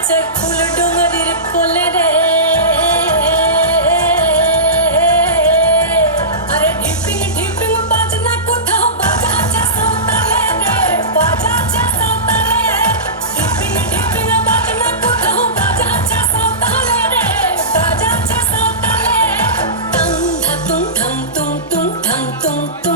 আছে ফুল ডুঙরির কোলে রে আরে ঢিপিং ঢিপিং বাজনা কোথাও বাজাচ্ছে সাঁওতালে রে বাজাচ্ছে সাঁওতালে ঢিপিং ঢিপিং বাজনা কোথাও বাজাচ্ছে সাঁওতালে রে বাজাচ্ছে সাঁওতালে টাং ধাতুং ঠাং তুং তুং ঠাং তুং তুং